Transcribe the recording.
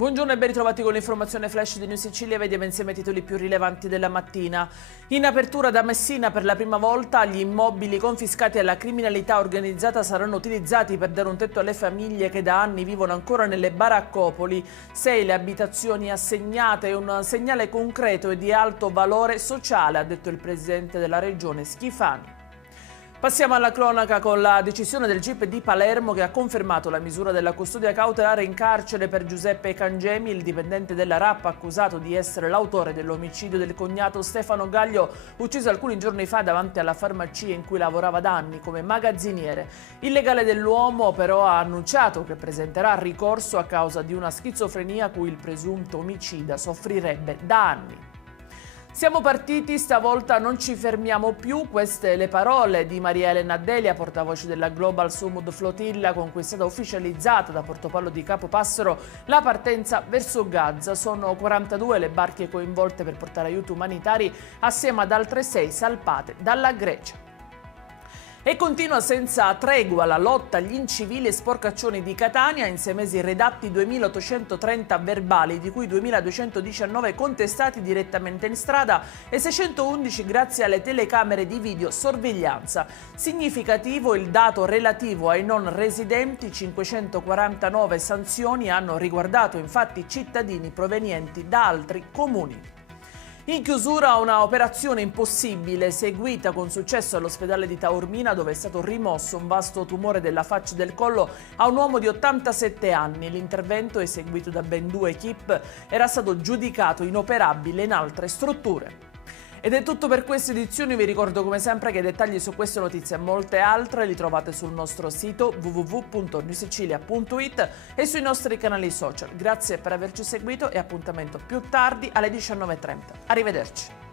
Buongiorno e ben ritrovati con l'informazione flash di New Sicilia. Vediamo insieme i titoli più rilevanti della mattina. In apertura da Messina, per la prima volta gli immobili confiscati alla criminalità organizzata saranno utilizzati per dare un tetto alle famiglie che da anni vivono ancora nelle baraccopoli. 6 le abitazioni assegnate, è un segnale concreto e di alto valore sociale, ha detto il presidente della regione Schifani. Passiamo alla cronaca con la decisione del GIP di Palermo che ha confermato la misura della custodia cautelare in carcere per Giuseppe Cangemi, il dipendente della RAP accusato di essere l'autore dell'omicidio del cognato Stefano Gaglio, ucciso alcuni giorni fa davanti alla farmacia in cui lavorava da anni come magazziniere. Il legale dell'uomo però ha annunciato che presenterà ricorso a causa di una schizofrenia cui il presunto omicida soffrirebbe da anni. Siamo partiti, stavolta non ci fermiamo più, queste le parole di Maria Elena Delia, portavoce della Global Sumud Flotilla, con cui è stata ufficializzata da Portopalo di Capopassero la partenza verso Gaza. Sono 42 le barche coinvolte per portare aiuti umanitari assieme ad altre 6 salpate dalla Grecia. E continua senza tregua la lotta agli incivili e sporcaccioni di Catania. In 6 mesi redatti 2.830 verbali, di cui 2.219 contestati direttamente in strada e 611 grazie alle telecamere di videosorveglianza. Significativo il dato relativo ai non residenti: 549 sanzioni hanno riguardato infatti cittadini provenienti da altri comuni. In chiusura una operazione impossibile seguita con successo all'ospedale di Taormina, dove è stato rimosso un vasto tumore della faccia e del collo a un uomo di 87 anni. L'intervento, eseguito da ben 2 equip, era stato giudicato inoperabile in altre strutture. Ed è tutto per queste edizioni. Vi ricordo come sempre che i dettagli su queste notizie e molte altre li trovate sul nostro sito www.newsicilia.it e sui nostri canali social. Grazie per averci seguito e appuntamento più tardi alle 19:30. Arrivederci.